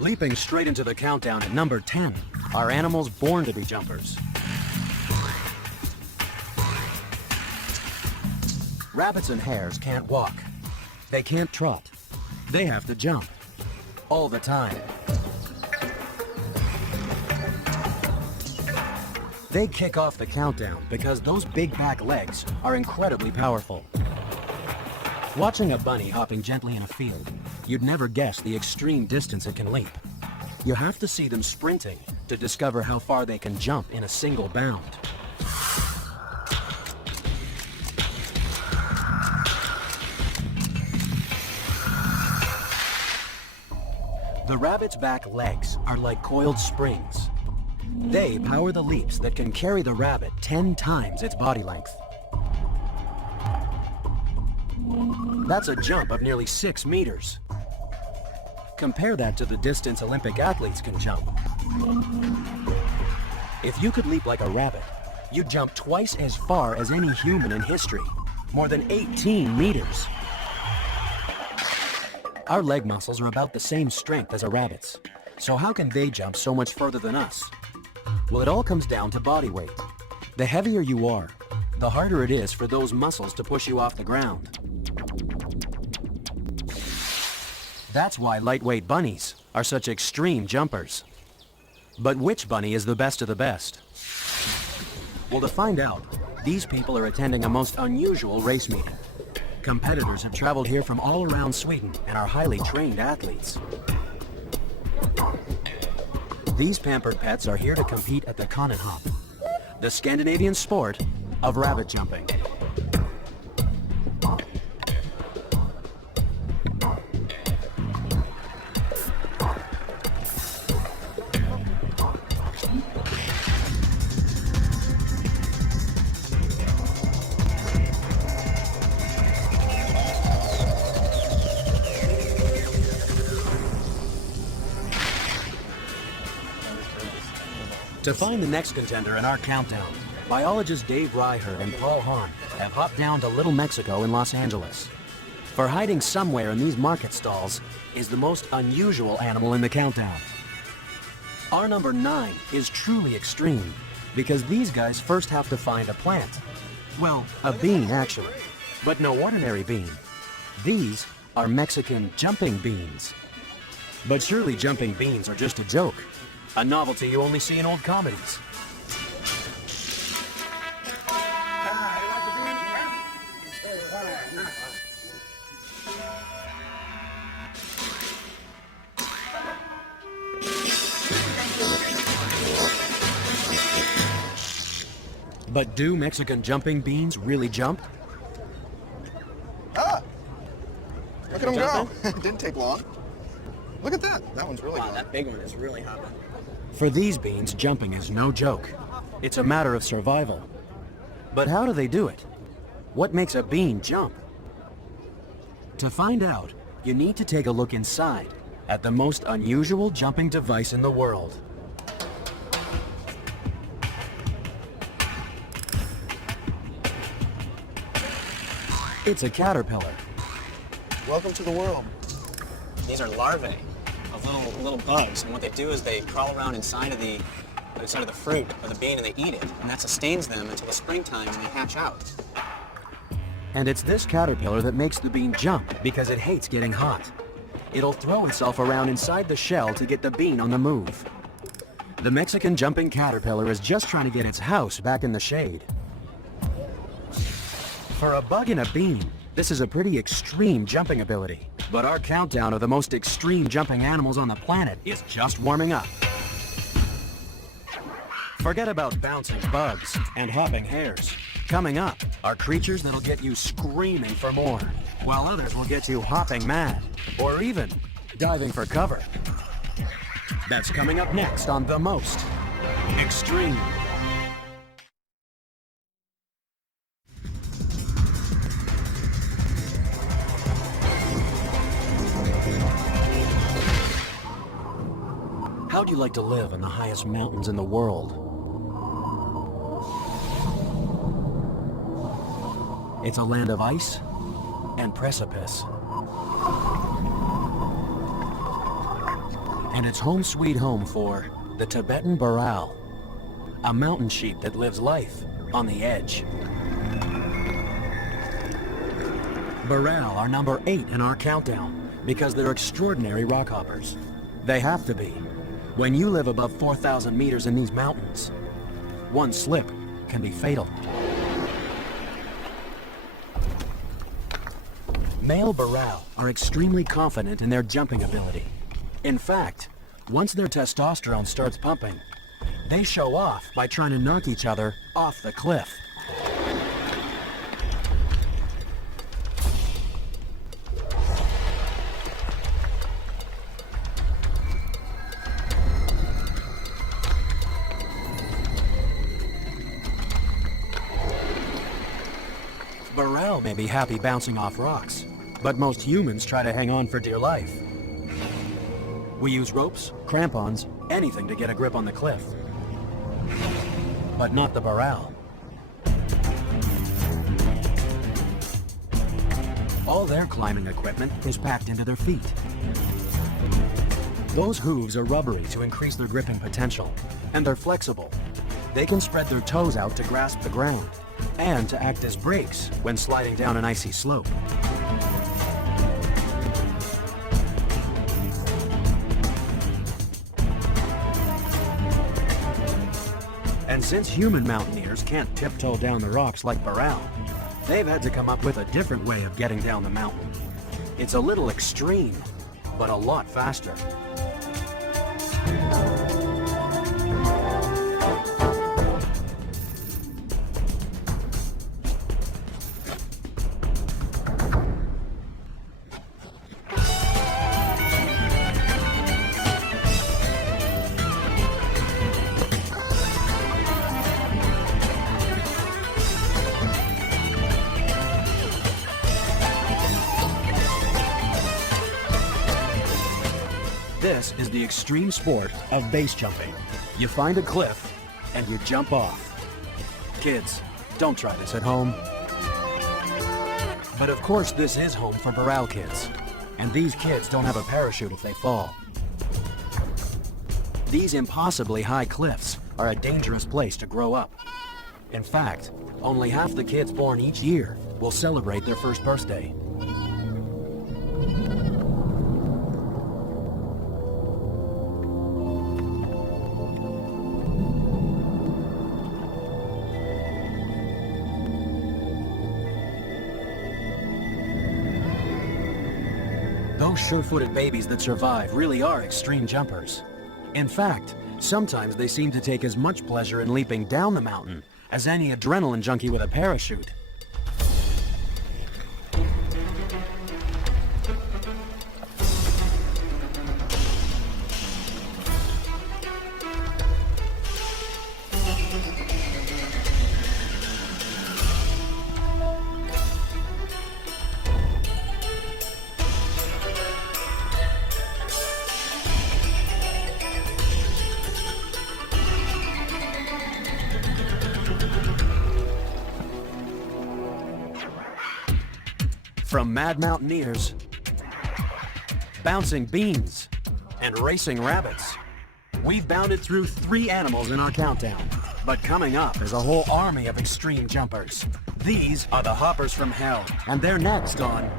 Leaping straight into the countdown at number 10 are animals born to be jumpers. Rabbits and hares can't walk. They can't trot. They have to jump. All the time. They kick off the countdown because those big back legs are incredibly powerful. Watching a bunny hopping gently in a field, you'd never guess the extreme distance it can leap. You have to see them sprinting to discover how far they can jump in a single bound. The rabbit's back legs are like coiled springs. They power the leaps that can carry the rabbit 10 times its body length. That's a jump of nearly 6 meters. Compare that to the distance Olympic athletes can jump. If you could leap like a rabbit, you'd jump twice as far as any human in history, more than 18 meters. Our leg muscles are about the same strength as a rabbit's, so how can they jump so much further than us? Well, it all comes down to body weight. The heavier you are, the harder it is for those muscles to push you off the ground. That's why lightweight bunnies are such extreme jumpers. But which bunny is the best of the best? Well, to find out, these people are attending a most unusual race meeting. Competitors have traveled here from all around Sweden and are highly trained athletes. These pampered pets are here to compete at the Hop, the Scandinavian sport of rabbit jumping. To find the next contender in our countdown, biologists Dave Ryherd and Paul Hahn have hopped down to Little Mexico in Los Angeles. For hiding somewhere in these market stalls is the most unusual animal in the countdown. Our number 9 is truly extreme because these guys first have to find a plant. Well, a bean actually, but no ordinary bean. These are Mexican jumping beans. But surely jumping beans are just a joke. A novelty you only see in old comedies. But do Mexican jumping beans really jump? Ah! Look at them go. It didn't take long. Look at that. That one's really good. That big one is really hopping. For these beans, jumping is no joke. It's a matter of survival. But how do they do it? What makes a bean jump? To find out, you need to take a look inside at the most unusual jumping device in the world. It's a caterpillar. Welcome to the world. These are larvae of little bugs, and what they do is they crawl around inside of the fruit or the bean and they eat it, and that sustains them until the springtime when they hatch out. And it's this caterpillar that makes the bean jump because it hates getting hot. It'll throw itself around inside the shell to get the bean on the move. The Mexican jumping caterpillar is just trying to get its house back in the shade. For a bug in a bean, this is a pretty extreme jumping ability. But our countdown of the most extreme jumping animals on the planet is just warming up. Forget about bouncing bugs and hopping hares. Coming up are creatures that'll get you screaming for more, while others will get you hopping mad, or even diving for cover. That's coming up next on The Most Extreme. How'd you like to live in the highest mountains in the world? It's a land of ice and precipice. And it's home sweet home for the Tibetan Baral, a mountain sheep that lives life on the edge. Baral are number 8 in our countdown because they're extraordinary rock hoppers. They have to be. When you live above 4,000 meters in these mountains, one slip can be fatal. Male Baral are extremely confident in their jumping ability. In fact, once their testosterone starts pumping, they show off by trying to knock each other off the cliff. Baral may be happy bouncing off rocks, but most humans try to hang on for dear life. We use ropes, crampons, anything to get a grip on the cliff. But not the Baral. All their climbing equipment is packed into their feet. Those hooves are rubbery to increase their gripping potential, and they're flexible. They can spread their toes out to grasp the ground, and to act as brakes when sliding down an icy slope. And since human mountaineers can't tiptoe down the rocks like Baral, they've had to come up with a different way of getting down the mountain. It's a little extreme, but a lot faster. This is the extreme sport of base jumping. You find a cliff and you jump off. Kids, don't try this at home. But of course this is home for Baral kids. And these kids don't have a parachute if they fall. These impossibly high cliffs are a dangerous place to grow up. In fact, only half the kids born each year will celebrate their first birthday. Those sure-footed babies that survive really are extreme jumpers. In fact, sometimes they seem to take as much pleasure in leaping down the mountain as any adrenaline junkie with a parachute. From mad mountaineers, bouncing beans, and racing rabbits, we've bounded through 3 animals in our countdown. But coming up is a whole army of extreme jumpers. These are the hoppers from hell, and they're next on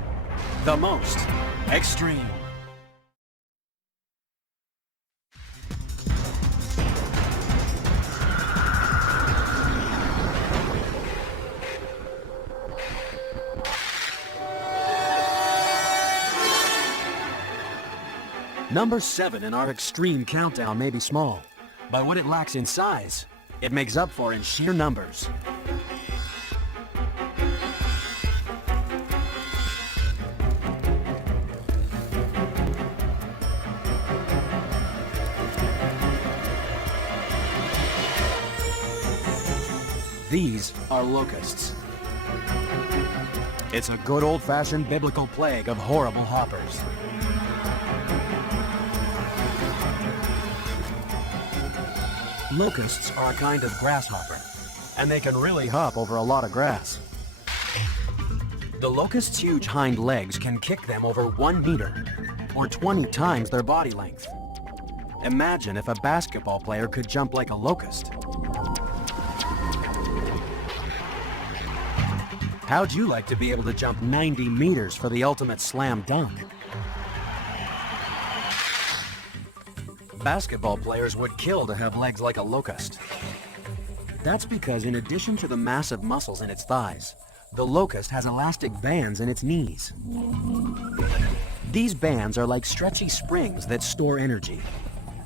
The Most Extreme. Number 7 in our extreme countdown may be small, but what it lacks in size, it makes up for in sheer numbers. These are locusts. It's a good old-fashioned biblical plague of horrible hoppers. Locusts are a kind of grasshopper, and they can really hop over a lot of grass. The locust's huge hind legs can kick them over 1 meter, or 20 times their body length. Imagine if a basketball player could jump like a locust. How'd you like to be able to jump 90 meters for the ultimate slam dunk? Basketball players would kill to have legs like a locust. That's because in addition to the massive muscles in its thighs, the locust has elastic bands in its knees. These bands are like stretchy springs that store energy.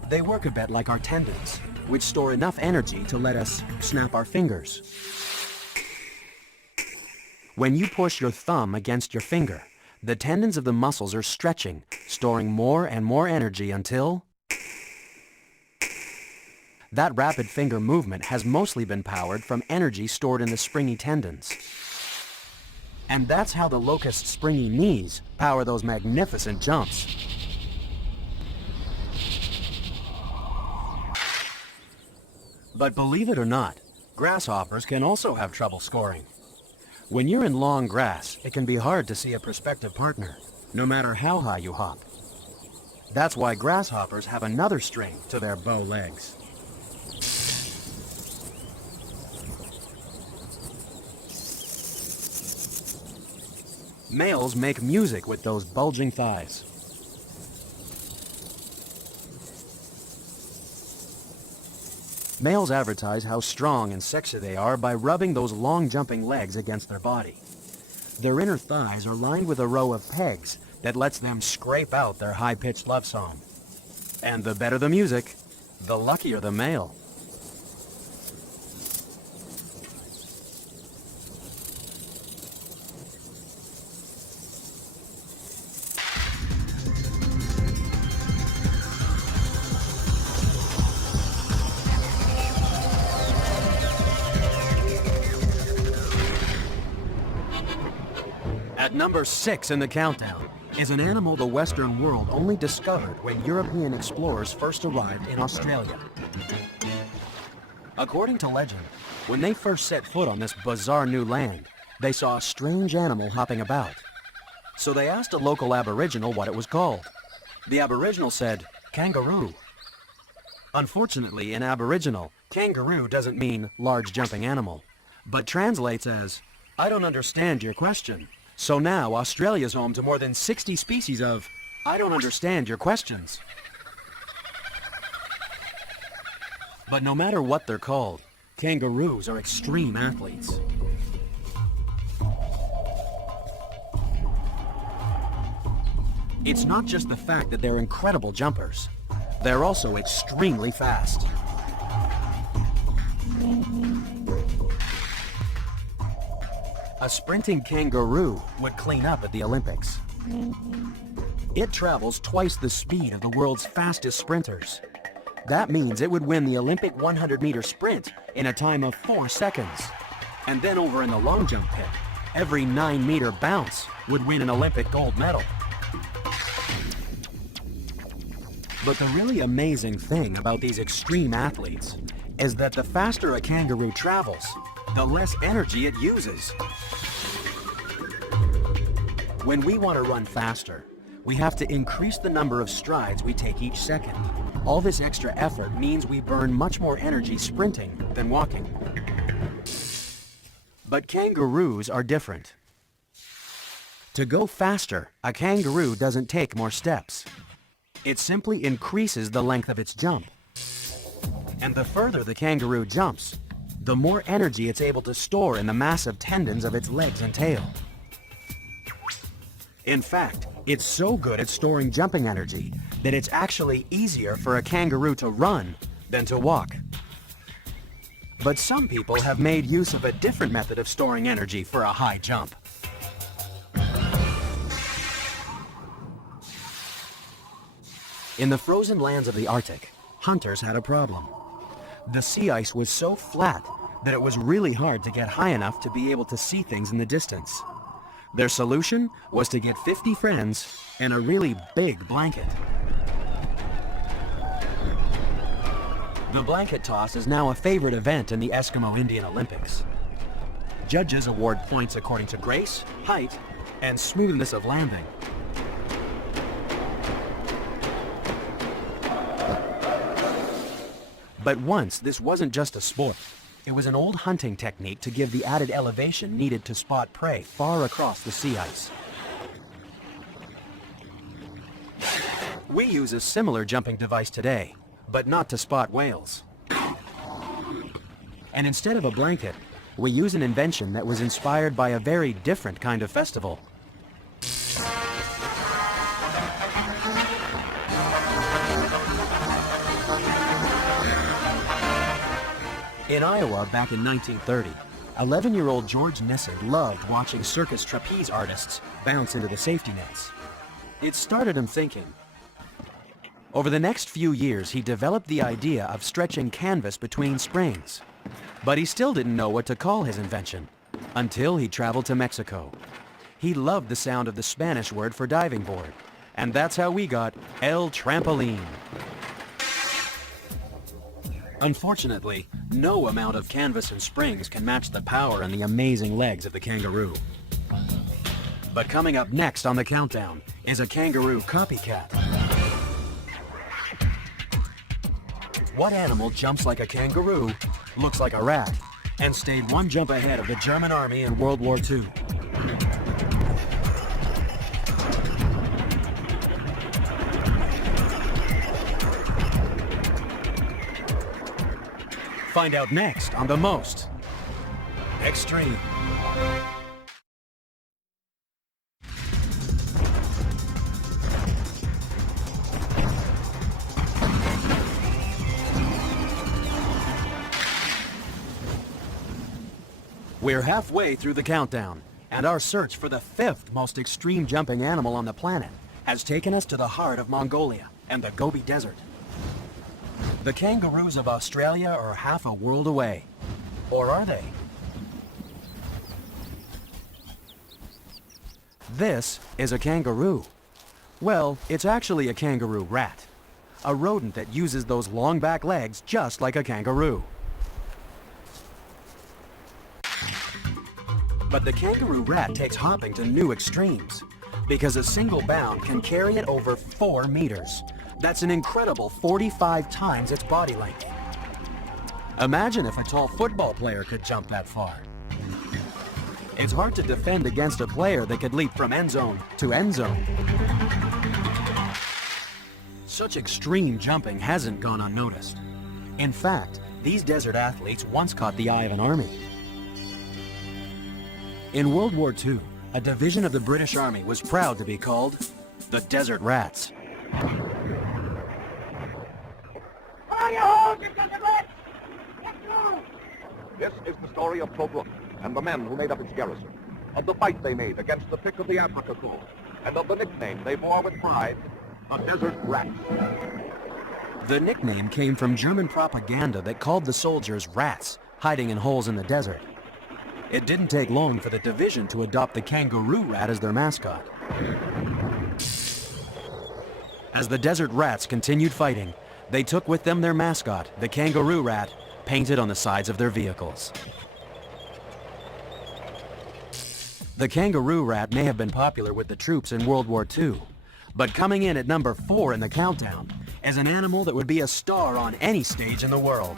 They work a bit like our tendons, which store enough energy to let us snap our fingers. When you push your thumb against your finger, the tendons of the muscles are stretching, storing more and more energy until... That rapid finger movement has mostly been powered from energy stored in the springy tendons. And that's how the locust's springy knees power those magnificent jumps. But believe it or not, grasshoppers can also have trouble scoring. When you're in long grass, it can be hard to see a prospective partner, no matter how high you hop. That's why grasshoppers have another string to their bow legs. Males make music with those bulging thighs. Males advertise how strong and sexy they are by rubbing those long jumping legs against their body. Their inner thighs are lined with a row of pegs that lets them scrape out their high-pitched love song. And the better the music, the luckier the male. At number 6 in the countdown is an animal the Western world only discovered when European explorers first arrived in Australia. According to legend, when they first set foot on this bizarre new land, they saw a strange animal hopping about. So they asked a local Aboriginal what it was called. The Aboriginal said, kangaroo. Unfortunately, in Aboriginal, kangaroo doesn't mean large jumping animal, but translates as, I don't understand your question. So now Australia's home to more than 60 species of, I don't understand your questions. But no matter what they're called, kangaroos are extreme athletes. It's not just the fact that they're incredible jumpers. They're also extremely fast. A sprinting kangaroo would clean up at the Olympics. It travels twice the speed of the world's fastest sprinters. That means it would win the Olympic 100-meter sprint in a time of 4 seconds. And then over in the long jump pit, every 9-meter bounce would win an Olympic gold medal. But the really amazing thing about these extreme athletes is that the faster a kangaroo travels, the less energy it uses. When we want to run faster, we have to increase the number of strides we take each second. All this extra effort means we burn much more energy sprinting than walking. But kangaroos are different. To go faster, a kangaroo doesn't take more steps. It simply increases the length of its jump. And the further the kangaroo jumps, the more energy it's able to store in the massive tendons of its legs and tail. In fact, it's so good at storing jumping energy that it's actually easier for a kangaroo to run than to walk. But some people have made use of a different method of storing energy for a high jump. In the frozen lands of the Arctic, hunters had a problem. The sea ice was so flat that it was really hard to get high enough to be able to see things in the distance. Their solution was to get 50 friends and a really big blanket. The blanket toss is now a favorite event in the Eskimo Indian Olympics. Judges award points according to grace, height, and smoothness of landing. But once, this wasn't just a sport. It was an old hunting technique to give the added elevation needed to spot prey far across the sea ice. We use a similar jumping device today, but not to spot whales. And instead of a blanket, we use an invention that was inspired by a very different kind of festival. In Iowa back in 1930, 11-year-old George Nissen loved watching circus trapeze artists bounce into the safety nets. It started him thinking. Over the next few years, he developed the idea of stretching canvas between springs. But he still didn't know what to call his invention until he traveled to Mexico. He loved the sound of the Spanish word for diving board, and that's how we got El Trampoline. Unfortunately, no amount of canvas and springs can match the power and the amazing legs of the kangaroo. But coming up next on the countdown is a kangaroo copycat. What animal jumps like a kangaroo, looks like a rat, and stayed one jump ahead of the German army in World War II? Find out next on The Most Extreme. We're halfway through the countdown, and our search for the 5th most extreme jumping animal on the planet has taken us to the heart of Mongolia and the Gobi Desert. The kangaroos of Australia are half a world away. Or are they? This is a kangaroo. Well, it's actually a kangaroo rat. A rodent that uses those long back legs just like a kangaroo. But the kangaroo rat takes hopping to new extremes, because a single bound can carry it over 4 meters. That's an incredible 45 times its body length. Imagine if a tall football player could jump that far. It's hard to defend against a player that could leap from end zone to end zone. Such extreme jumping hasn't gone unnoticed. In fact, these desert athletes once caught the eye of an army. In World War II, a division of the British Army was proud to be called the Desert Rats. This is the story of Tobruk and the men who made up its garrison, of the fight they made against the pick of the Africa Corps, and of the nickname they bore with pride, the Desert Rats. The nickname came from German propaganda that called the soldiers rats, hiding in holes in the desert. It didn't take long for the division to adopt the kangaroo rat as their mascot. As the Desert Rats continued fighting, they took with them their mascot, the kangaroo rat, painted on the sides of their vehicles. The kangaroo rat may have been popular with the troops in World War II, but coming in at number 4 in the countdown is an animal that would be a star on any stage in the world.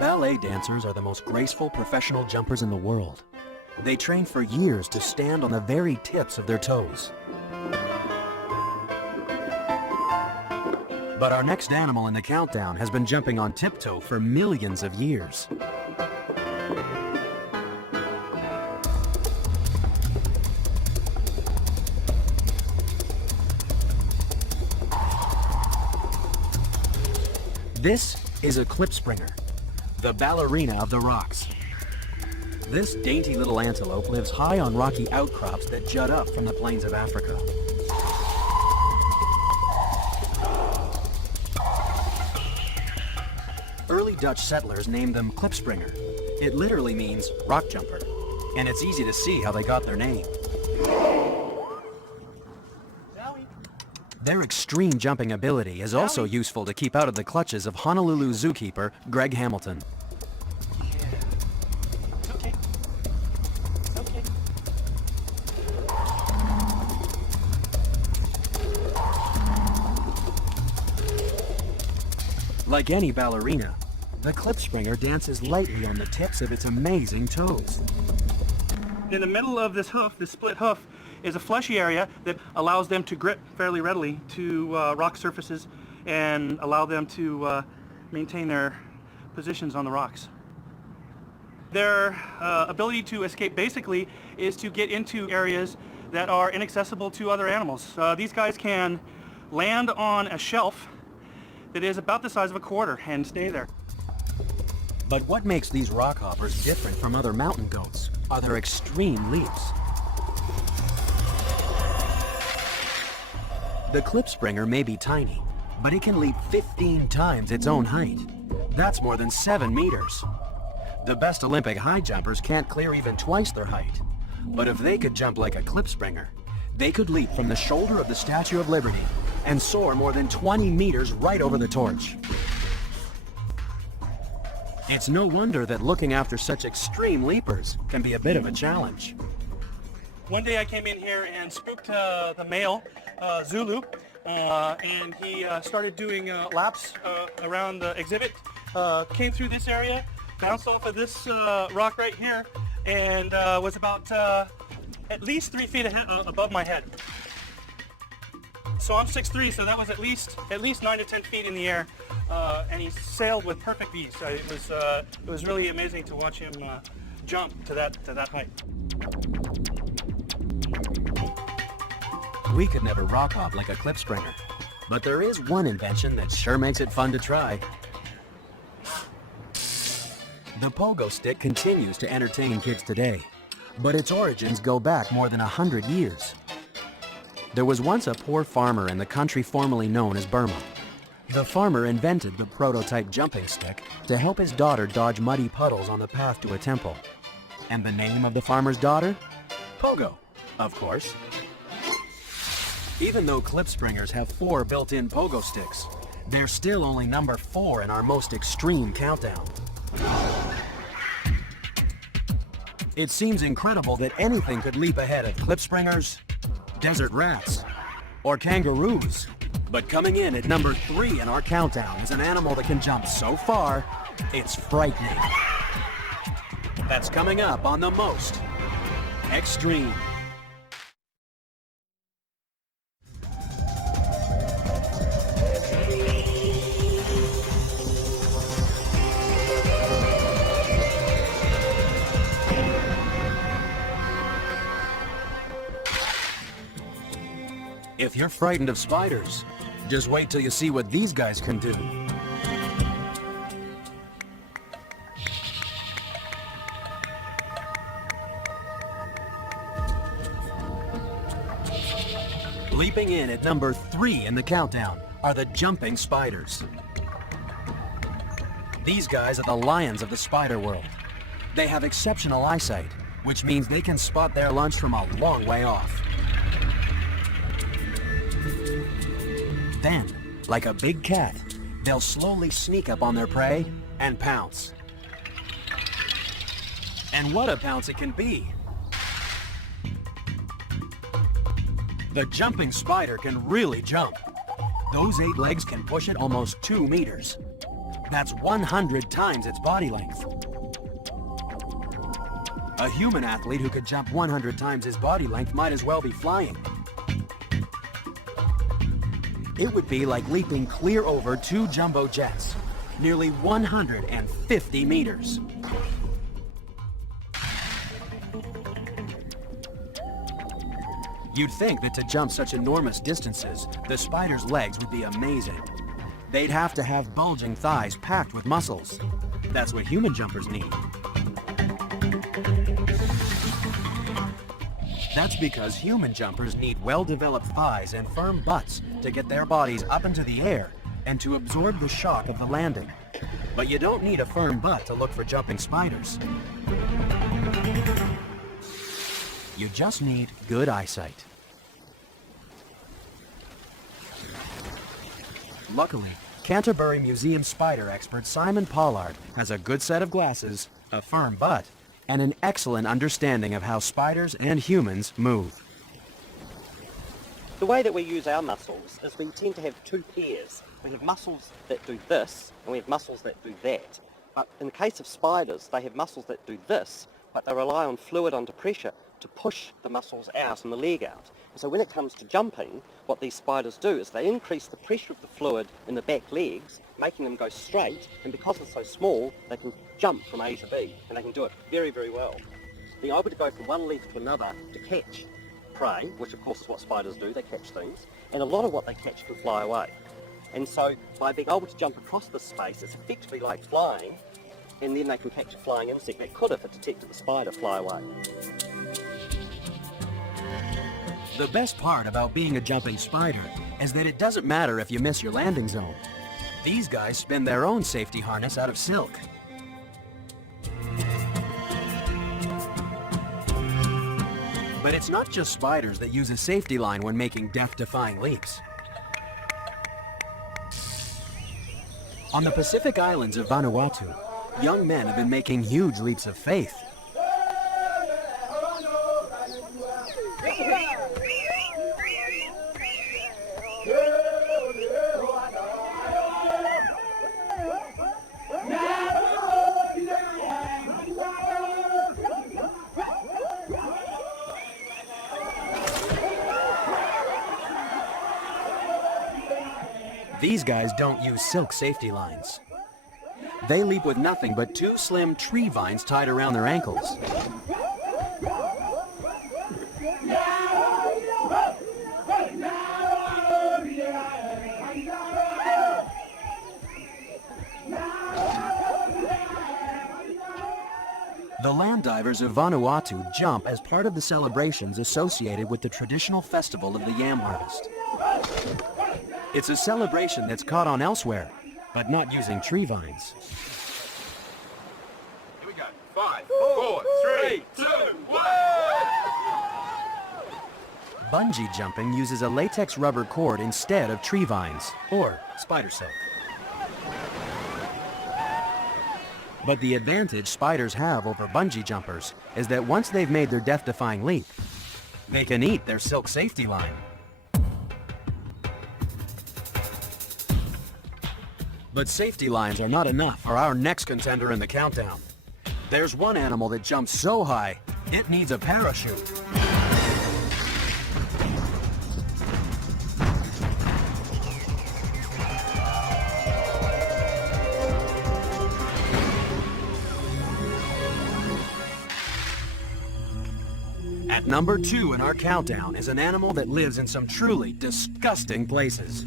Ballet dancers are the most graceful professional jumpers in the world. They train for years to stand on the very tips of their toes. But our next animal in the countdown has been jumping on tiptoe for millions of years. This is a klipspringer, the ballerina of the rocks. This dainty little antelope lives high on rocky outcrops that jut up from the plains of Africa. Early Dutch settlers named them klipspringer. It literally means rock jumper, and it's easy to see how they got their name. Their extreme jumping ability is also useful to keep out of the clutches of Honolulu zookeeper Greg Hamilton. It's okay. It's okay. Like any ballerina, the klipspringer dances lightly on the tips of its amazing toes. In the middle of this hoof, this split hoof, is a fleshy area that allows them to grip fairly readily to rock surfaces and allow them to maintain their positions on the rocks. Their ability to escape basically is to get into areas that are inaccessible to other animals. These guys can land on a shelf that is about the size of a quarter and stay there. But what makes these rock hoppers different from other mountain goats are their extreme leaps. The klipspringer may be tiny, but it can leap 15 times its own height. That's more than 7 meters. The best Olympic high jumpers can't clear even twice their height. But if they could jump like a klipspringer, they could leap from the shoulder of the Statue of Liberty and soar more than 20 meters right over the torch. It's no wonder that looking after such extreme leapers can be a bit of a challenge. One day I came in here and spooked the male, Zulu, and he started doing laps around the exhibit, came through this area, bounced off of this rock right here, and was about at least 3 feet above my head. So I'm 6'3", so that was at least 9 to 10 feet in the air, and he sailed with perfect ease. It was really amazing to watch him jump to that height. We could never rock hop like a klipspringer, but there is one invention that sure makes it fun to try. The pogo stick continues to entertain kids today, but its origins go back more than 100 years. There was once a poor farmer in the country formerly known as Burma. The farmer invented the prototype jumping stick to help his daughter dodge muddy puddles on the path to a temple. And the name of the farmer's daughter? Pogo, of course. Even though klipspringers have 4 built-in pogo sticks, they're still only number 4 in our most extreme countdown. It seems incredible that anything could leap ahead of klipspringers, desert rats, or kangaroos. But coming in at number 3 in our countdown is an animal that can jump so far, it's frightening. That's coming up on the most extreme. If you're frightened of spiders, just wait till you see what these guys can do. Leaping in at number 3 in the countdown are the jumping spiders. These guys are the lions of the spider world. They have exceptional eyesight, which means they can spot their lunch from a long way off. Then, like a big cat, they'll slowly sneak up on their prey and pounce. And what a pounce it can be! The jumping spider can really jump. Those 8 legs can push it almost 2 meters. That's 100 times its body length. A human athlete who could jump 100 times his body length might as well be flying. It would be like leaping clear over 2 jumbo jets, nearly 150 meters. You'd think that to jump such enormous distances, the spider's legs would be amazing. They'd have to have bulging thighs packed with muscles. That's what human jumpers need. That's because human jumpers need well-developed thighs and firm butts to get their bodies up into the air and to absorb the shock of the landing. But you don't need a firm butt to look for jumping spiders. You just need good eyesight. Luckily, Canterbury Museum spider expert Simon Pollard has a good set of glasses, a firm butt, and an excellent understanding of how spiders and humans move. The way that we use our muscles is we tend to have two pairs. We have muscles that do this, and we have muscles that do that. But in the case of spiders, they have muscles that do this, but they rely on fluid under pressure to push the muscles out and the leg out. And so when it comes to jumping, what these spiders do is they increase the pressure of the fluid in the back legs, making them go straight, and because they're so small, they can jump from A to B, and they can do it very, very well. Being able to go from one leg to another to catch prey, which of course is what spiders do, they catch things, and a lot of what they catch can fly away. And so by being able to jump across this space, it's effectively like flying, and then they can catch a flying insect that could, if it detected the spider, fly away. The best part about being a jumping spider is that it doesn't matter if you miss your landing zone. These guys spin their own safety harness out of silk. But it's not just spiders that use a safety line when making death-defying leaps. On the Pacific islands of Vanuatu, young men have been making huge leaps of faith. These guys don't use silk safety lines. They leap with nothing but two slim tree vines tied around their ankles. The land divers of Vanuatu jump as part of the celebrations associated with the traditional festival of the yam harvest. It's a celebration that's caught on elsewhere, but not using tree vines. Here we go. 5, 4, 3, 2, 1! Bungee jumping uses a latex rubber cord instead of tree vines, or spider silk. But the advantage spiders have over bungee jumpers is that once they've made their death-defying leap, they can eat their silk safety line. But safety lines are not enough for our next contender in the countdown. There's one animal that jumps so high, it needs a parachute. At number 2 in our countdown is an animal that lives in some truly disgusting places.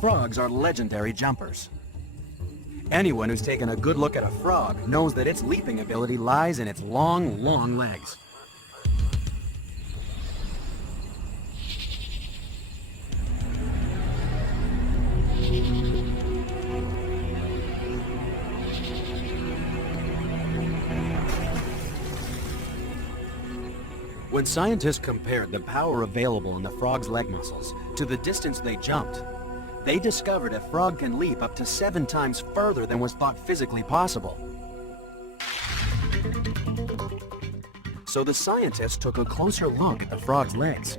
Frogs are legendary jumpers. Anyone who's taken a good look at a frog knows that its leaping ability lies in its long, long legs. When scientists compared the power available in the frog's leg muscles to the distance they jumped, they discovered a frog can leap up to 7 times further than was thought physically possible. So the scientists took a closer look at the frog's legs.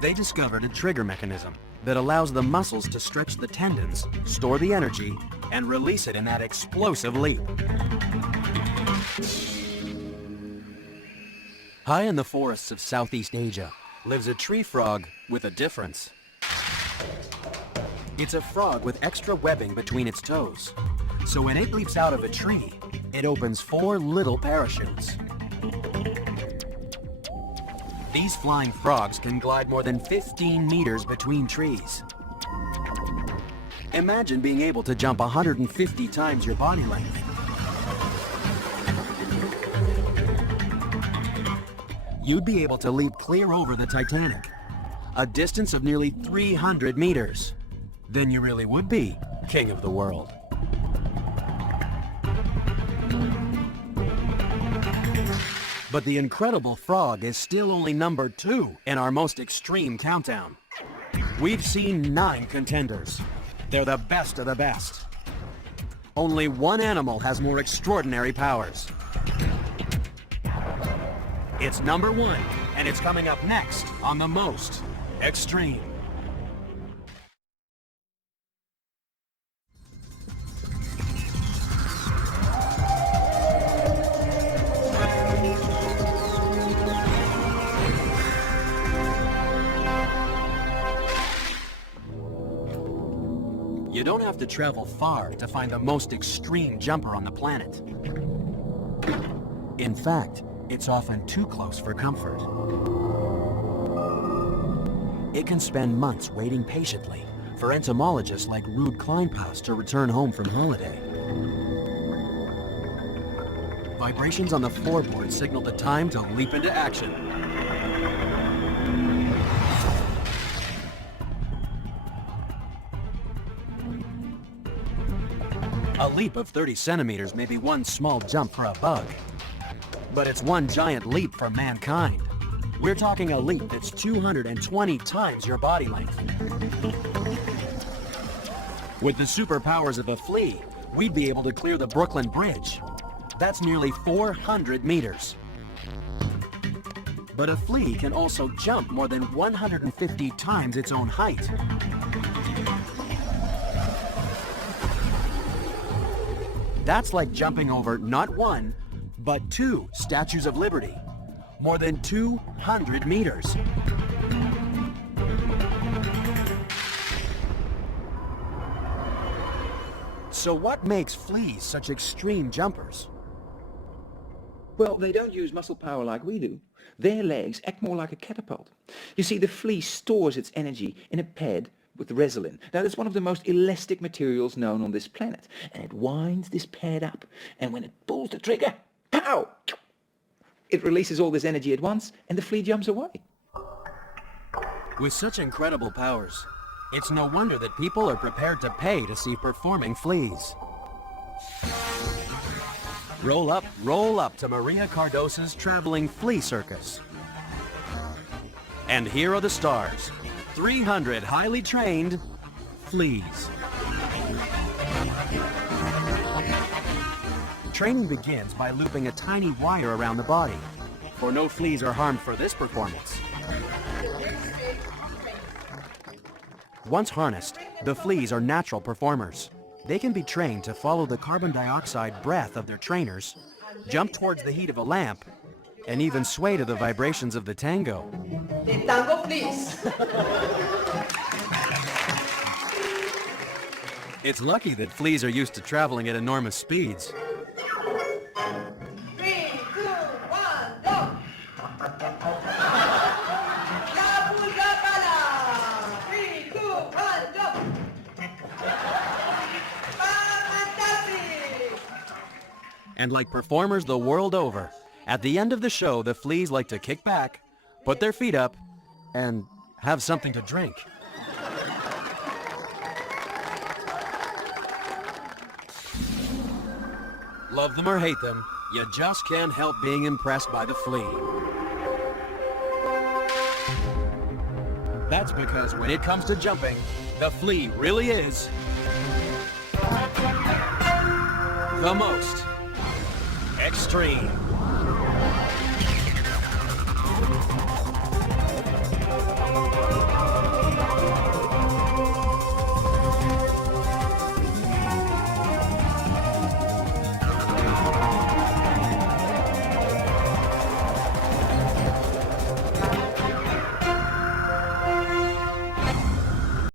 They discovered a trigger mechanism that allows the muscles to stretch the tendons, store the energy, and release it in that explosive leap. High in the forests of Southeast Asia lives a tree frog with a difference. It's a frog with extra webbing between its toes. So when it leaps out of a tree, it opens 4 little parachutes. These flying frogs can glide more than 15 meters between trees. Imagine being able to jump 150 times your body length. you'd be able to leap clear over the Titanic, a distance of nearly 300 meters. Then you really would be king of the world. But the Incredible Frog is still only number 2 in our most extreme countdown. We've seen 9 contenders. They're the best of the best. Only one animal has more extraordinary powers. It's number 1, and it's coming up next on the most extreme. You don't have to travel far to find the most extreme jumper on the planet. In fact, it's often too close for comfort. It can spend months waiting patiently for entomologists like Ruud Kleinpaus to return home from holiday. Vibrations on the floorboard signal the time to leap into action. A leap of 30 centimeters may be one small jump for a bug, but it's one giant leap for mankind. We're talking a leap that's 220 times your body length. With the superpowers of a flea, we'd be able to clear the Brooklyn Bridge. That's nearly 400 meters. But a flea can also jump more than 150 times its own height. That's like jumping over not 1, but 2 Statues of Liberty. More than 200 meters. So what makes fleas such extreme jumpers? Well, they don't use muscle power like we do. Their legs act more like a catapult. You see, the flea stores its energy in a pad with resilin. Now, that's one of the most elastic materials known on this planet. And it winds this pad up. And when it pulls the trigger, pow! It releases all this energy at once, and the flea jumps away. With such incredible powers, it's no wonder that people are prepared to pay to see performing fleas. Roll up to Maria Cardosa's traveling flea circus. And here are the stars, 300 highly trained fleas. Training begins by looping a tiny wire around the body, for no fleas are harmed for this performance. Once harnessed, the fleas are natural performers. They can be trained to follow the carbon dioxide breath of their trainers, jump towards the heat of a lamp, and even sway to the vibrations of the tango. The tango fleas. It's lucky that fleas are used to traveling at enormous speeds. 3, 2, 1, go! La Pulgapala! 3, 2, 1, go! Fantastic! And like performers the world over, at the end of the show, the fleas like to kick back, put their feet up, and have something to drink. Love them or hate them, you just can't help being impressed by the flea. That's because when it comes to jumping, the flea really is the most extreme.